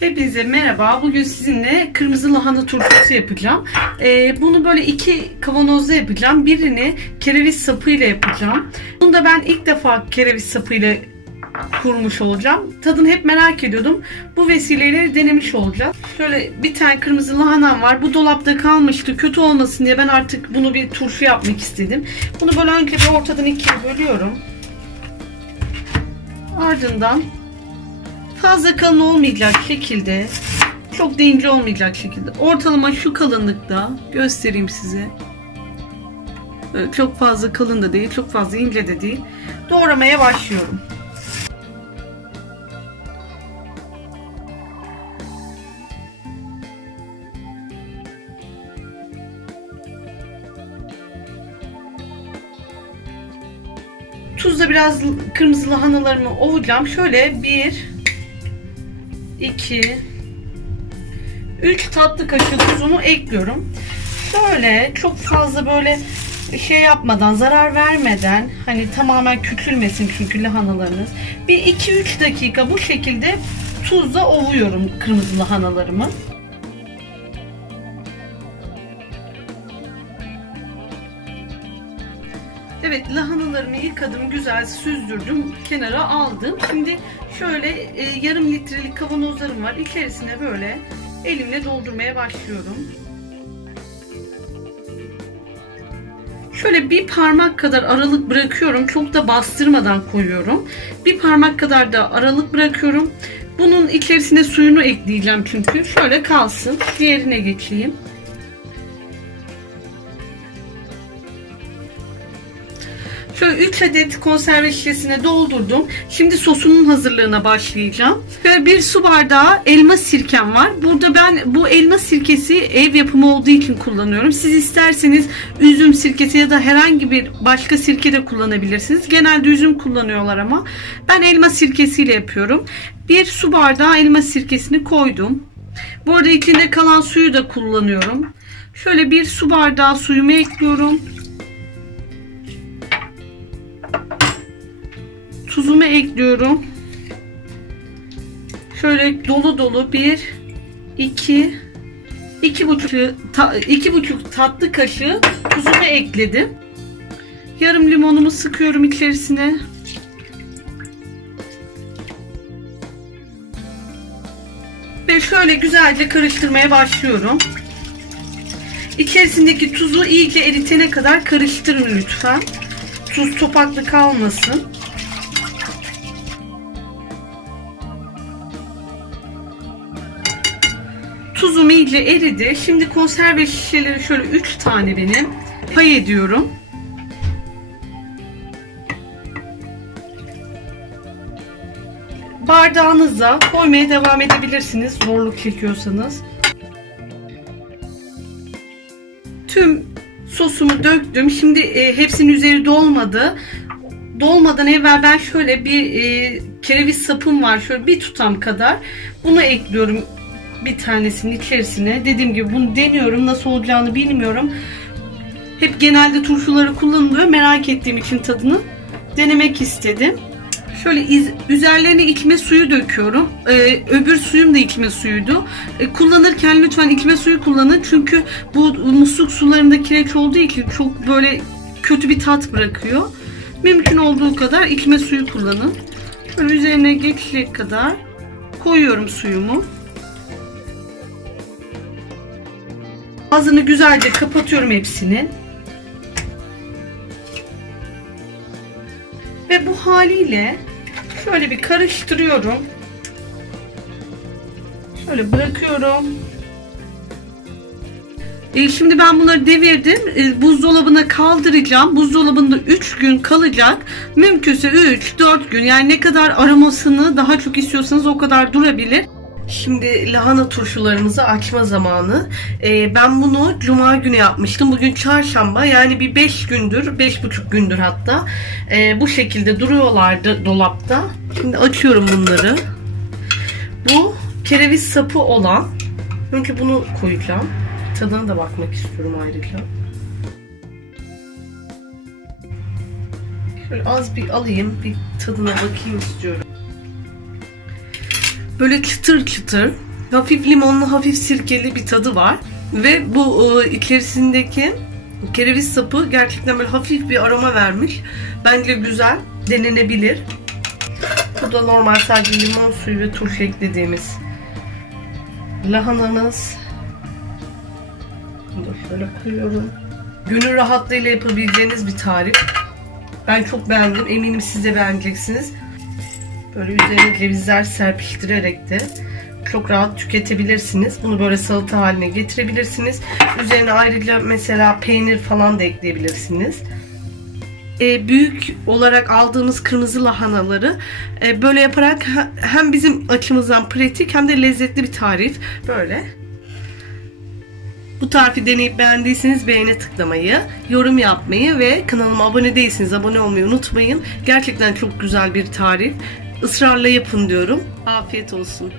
Hepinize merhaba. Bugün sizinle kırmızı lahana turşusu yapacağım. Bunu böyle iki kavanozda yapacağım. Birini kereviz sapıyla yapacağım. Bunu da ben ilk defa kereviz sapıyla kurmuş olacağım. Tadını hep merak ediyordum. Bu vesileyle denemiş olacağız. Şöyle bir tane kırmızı lahanam var. Bu dolapta kalmıştı. Kötü olmasın diye ben artık bunu bir turşu yapmak istedim. Bunu böyle önce bir ortadan ikiye bölüyorum. Ardından fazla kalın olmayacak şekilde, çok da ince olmayacak şekilde, ortalama şu kalınlıkta göstereyim size. Böyle çok fazla kalın da değil, çok fazla ince de değil. Doğramaya başlıyorum. Tuzla biraz kırmızı lahanalarımı ovacağım. Şöyle 2 3 tatlı kaşığı tuzumu ekliyorum. Şöyle çok fazla böyle şey yapmadan, zarar vermeden, hani tamamen küçülmesin çünkü lahanalarınız. Bir 2-3 dakika bu şekilde tuzla ovuyorum kırmızı lahanalarımı. Evet, lahanalarımı yıkadım, güzel süzdürdüm, kenara aldım. Şimdi şöyle yarım litrelik kavanozlarım var. İçerisine böyle elimle doldurmaya başlıyorum. Şöyle bir parmak kadar aralık bırakıyorum. Çok da bastırmadan koyuyorum. Bir parmak kadar da aralık bırakıyorum. Bunun içerisine suyunu ekleyeceğim çünkü. Şöyle kalsın. Diğerine geçeyim. Şöyle 3 adet konserve şişesine doldurdum. Şimdi sosunun hazırlığına başlayacağım. Şöyle bir su bardağı elma sirkem var. Burada ben bu elma sirkesi ev yapımı olduğu için kullanıyorum. Siz isterseniz üzüm sirkesi ya da herhangi bir başka sirke de kullanabilirsiniz. Genelde üzüm kullanıyorlar ama ben elma sirkesiyle yapıyorum. Bir su bardağı elma sirkesini koydum. Bu arada içinde kalan suyu da kullanıyorum. Şöyle bir su bardağı suyumu ekliyorum. Tuzumu ekliyorum. Şöyle dolu dolu 2,5 tatlı kaşığı tuzumu ekledim. Yarım limonumu sıkıyorum içerisine. Ve şöyle güzelce karıştırmaya başlıyorum. İçerisindeki tuzu iyice eritene kadar karıştırın lütfen. Tuz topaklı kalmasın. Tuzum iyice eridi. Şimdi konserve şişeleri şöyle 3 tane benim pay ediyorum. Bardağınıza koymaya devam edebilirsiniz zorluk çekiyorsanız. Tüm sosumu döktüm. Şimdi hepsinin üzeri dolmadı. Dolmadan evvel ben şöyle bir kereviz sapım var. Şöyle bir tutam kadar. Bunu ekliyorum. Bir tanesinin içerisine. Dediğim gibi bunu deniyorum. Nasıl olacağını bilmiyorum. Hep genelde turşuları kullanılıyor. Merak ettiğim için tadını denemek istedim. Şöyle üzerlerine içme suyu döküyorum. Öbür suyum da içme suyuydu. Kullanırken lütfen içme suyu kullanın. Çünkü bu musluk sularında kireç olduğu için çok böyle kötü bir tat bırakıyor. Mümkün olduğu kadar içme suyu kullanın. Şöyle üzerine geçecek kadar koyuyorum suyumu. Ağzını güzelce kapatıyorum hepsini. Ve bu haliyle şöyle bir karıştırıyorum. Şöyle bırakıyorum. Şimdi ben bunları devirdim. Buzdolabına kaldıracağım. Buzdolabında 3 gün kalacak. Mümkünse 3-4 gün. Yani ne kadar aromasını daha çok istiyorsanız o kadar durabilir. Şimdi lahana turşularımızı açma zamanı. Ben bunu cuma günü yapmıştım. Bugün çarşamba, yani bir 5 gündür, 5,5 gündür hatta. Bu şekilde duruyorlardı dolapta. Şimdi açıyorum bunları. Bu kereviz sapı olan. Önce bunu koyacağım. Tadına da bakmak istiyorum ayrıca. Şöyle az bir alayım, bir tadına bakayım istiyorum. Böyle çıtır çıtır, hafif limonlu, hafif sirkeli bir tadı var. Ve bu içerisindeki kereviz sapı gerçekten böyle hafif bir aroma vermiş. Bence güzel, denenebilir. Bu da normal sadece limon suyu ve turşu eklediğimiz lahanamız. Bunu da şöyle koyuyorum. Gönül rahatlığıyla yapabileceğiniz bir tarif. Ben çok beğendim. Eminim siz de beğeneceksiniz. Böyle üzerine cevizler serpiştirerek de çok rahat tüketebilirsiniz. Bunu böyle salata haline getirebilirsiniz. Üzerine ayrıca mesela peynir falan da ekleyebilirsiniz. Büyük olarak aldığımız kırmızı lahanaları böyle yaparak hem bizim açımızdan pratik hem de lezzetli bir tarif. Böyle. Bu tarifi deneyip beğendiyseniz beğene tıklamayı, yorum yapmayı ve kanalıma abone değilseniz abone olmayı unutmayın. Gerçekten çok güzel bir tarif. Israrla yapın diyorum. Afiyet olsun.